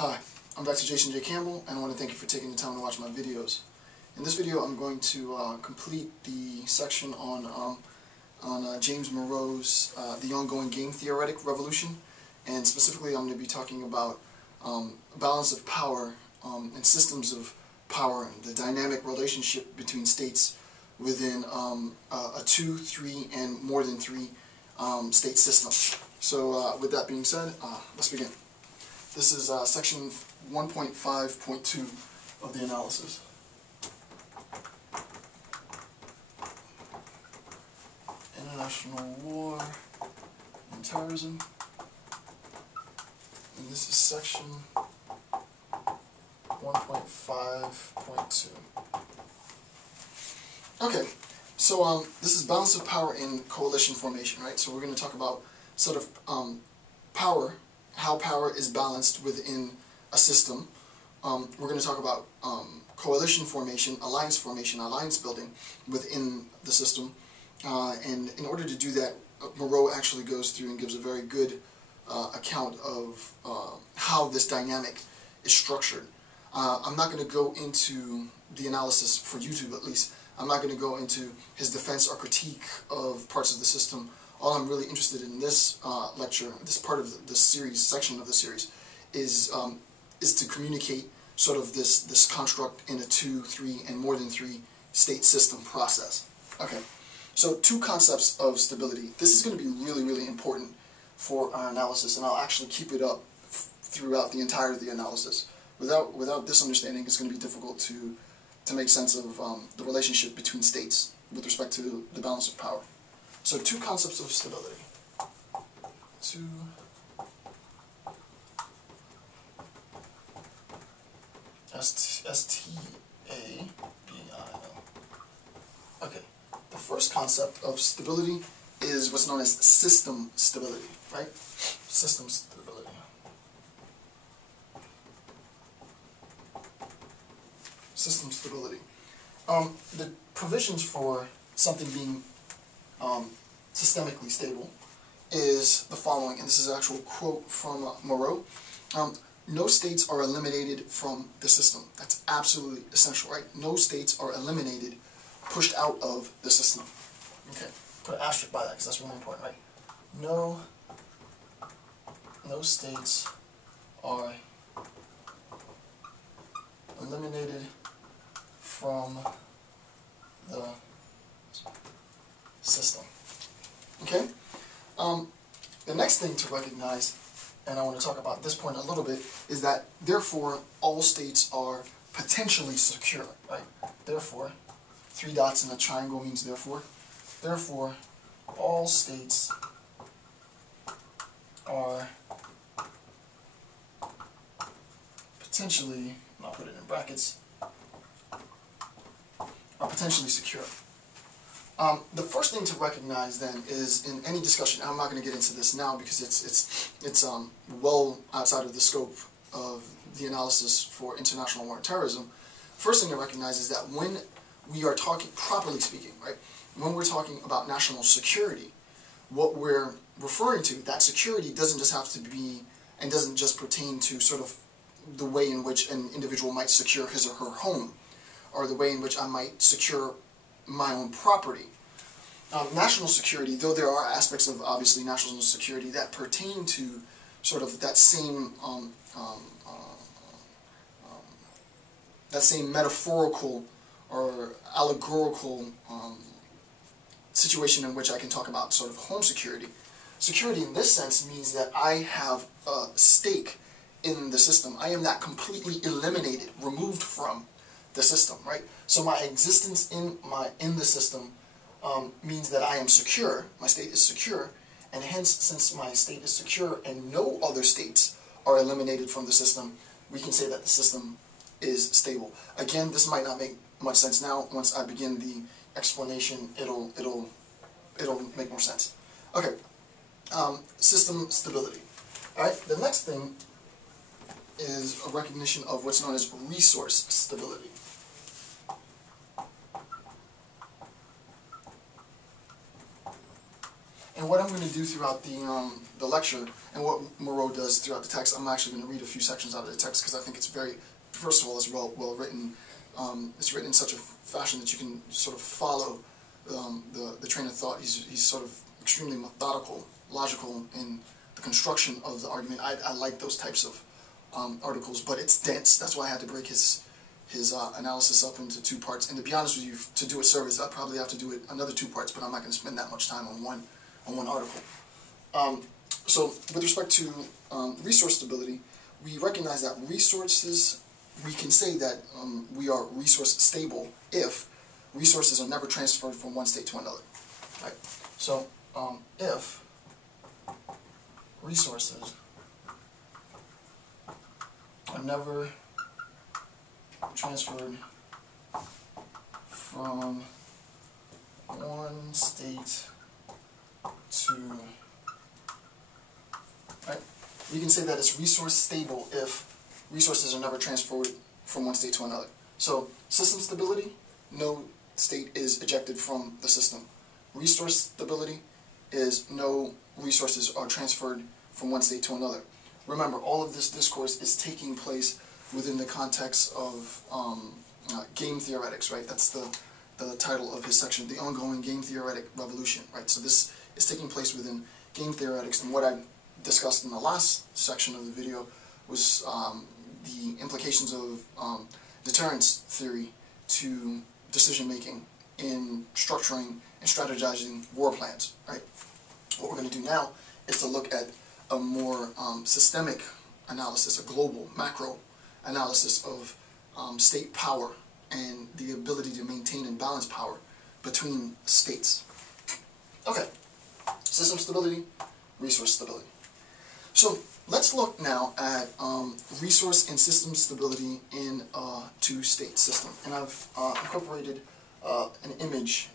Hi, I'm Dr. Jason J. Campbell, and I want to thank you for taking the time to watch my videos. In this video, I'm going to complete the section on James Moreau's The Ongoing Game Theoretic Revolution, and specifically I'm going to be talking about balance of power and systems of power and the dynamic relationship between states within a 2, 3, and more than 3 state system. So with that being said, let's begin. This is section 1.5.2 of the analysis. International War and Terrorism. And this is section 1.5.2. Okay, so this is balance of power in coalition formation, right? So we're going to talk about sort of power, how power is balanced within a system. We're going to talk about coalition formation, alliance building within the system. And in order to do that, Moreau actually goes through and gives a very good account of how this dynamic is structured. I'm not going to go into the analysis, for YouTube at least. I'm not going to go into his defense or critique of parts of the system. All I'm really interested in this lecture, this part of this series, section of the series, is to communicate sort of this construct in a 2, 3, and more than 3 state system process. Okay, so 2 concepts of stability. This is going to be really, really important for our analysis, and I'll actually keep it up throughout the entirety of the analysis. Without this understanding, it's going to be difficult to make sense of the relationship between states with respect to the balance of power. So 2 concepts of stability. S-T-A-B-I-L. Okay, the first concept of stability is what's known as system stability, right? System stability. System stability. The provisions for something being systemically stable is the following, and this is an actual quote from Moreau. No states are eliminated from the system. That's absolutely essential, right? No states are eliminated, pushed out of the system. Okay, put an asterisk by that because that's really important, right? No states are eliminated from the system. Okay? The next thing to recognize, and I want to talk about this point a little bit, is that therefore all states are potentially secure, right? Therefore, 3 dots in a triangle means therefore. Therefore, all states are potentially, and I'll put it in brackets, are potentially secure. The first thing to recognize then is, in any discussion, I'm not going to get into this now because it's well outside of the scope of the analysis for international war and terrorism. First thing to recognize is that when we are talking, properly speaking, right, when we're talking about national security, what we're referring to, that security doesn't just have to be, and doesn't just pertain to sort of the way in which an individual might secure his or her home, or the way in which I might secure my own property. National security, though there are aspects of obviously national security that pertain to sort of that same metaphorical or allegorical situation in which I can talk about sort of home security. Security in this sense means that I have a stake in the system. I am not completely eliminated, removed from the system, right? So my existence in the system means that I am secure, my state is secure, and hence, since my state is secure and no other states are eliminated from the system, we can say that the system is stable. Again, this might not make much sense now. Once I begin the explanation, it'll make more sense. Okay, system stability. All right, the next thing is a recognition of what's known as resource stability. And what I'm going to do throughout the lecture, and what Moreau does throughout the text, I'm actually going to read a few sections out of the text because I think it's very, first of all, it's well written. It's written in such a fashion that you can sort of follow the train of thought. He's sort of extremely methodical, logical in the construction of the argument. I like those types of articles, but it's dense. That's why I had to break his analysis up into 2 parts. And to be honest with you, to do it service, I'd probably have to do it another 2 parts, but I'm not going to spend that much time on one article. So with respect to resource stability, we recognize that resources, we can say that we are resource stable if resources are never transferred from one state to another. Right? So if resources are never transferred from one state to, right? We can say that it's resource stable if resources are never transferred from one state to another. So system stability, no state is ejected from the system. Resource stability is no resources are transferred from one state to another. Remember, all of this discourse is taking place within the context of game theoretics, right? That's the title of his section, The Ongoing Game Theoretic Revolution, right? So this is taking place within game theoretics, and what I discussed in the last section of the video was the implications of deterrence theory to decision-making in structuring and strategizing war plans, right? What we're going to do now is to look at a more systemic analysis, a global, macro analysis of state power and the ability to maintain and balance power between states. Okay, system stability, resource stability. So let's look now at resource and system stability in a two-state system. And I've incorporated an image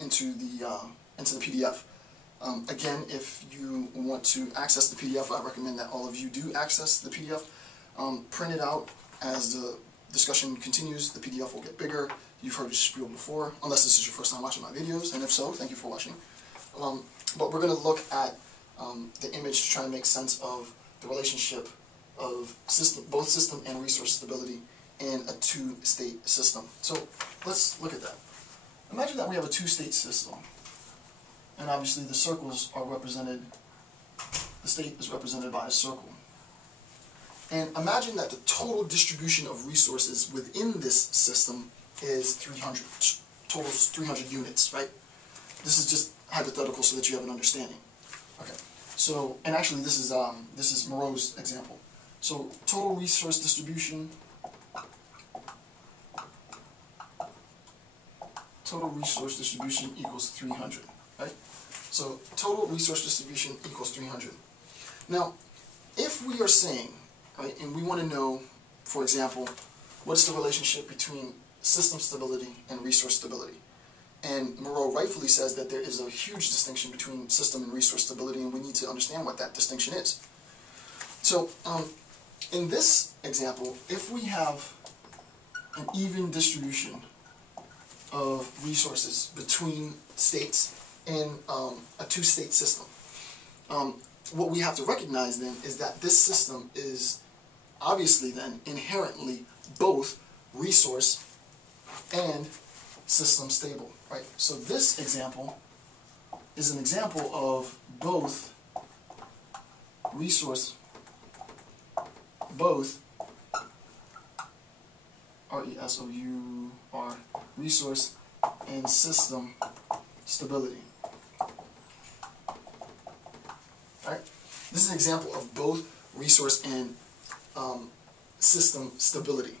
into the PDF. Again, if you want to access the PDF, I recommend that all of you do access the PDF. Print it out. As the discussion continues, the PDF will get bigger. You've heard this spiel before, unless this is your first time watching my videos, and if so, thank you for watching. But we're going to look at the image to try and make sense of the relationship of both system and resource stability in a two-state system. So let's look at that. Imagine that we have a two-state system, and obviously the circles are represented, the state is represented by a circle. And imagine that the total distribution of resources within this system is 300, total 300 units, right? This is just hypothetical so that you have an understanding. Okay, so, and actually this is Moreau's example. So total resource distribution, equals 300, right? So total resource distribution equals 300. Now, if we are saying, right, and we want to know, for example, what's the relationship between system stability and resource stability? And Moreau rightfully says that there is a huge distinction between system and resource stability, and we need to understand what that distinction is. So, in this example, if we have an even distribution of resources between states in a two-state system, what we have to recognize then is that this system is obviously then inherently both resource and system stable, right? So this example is an example of both resource, R-E-S-O-U-R, resource and system stability. Right? This is an example of both resource and system stability.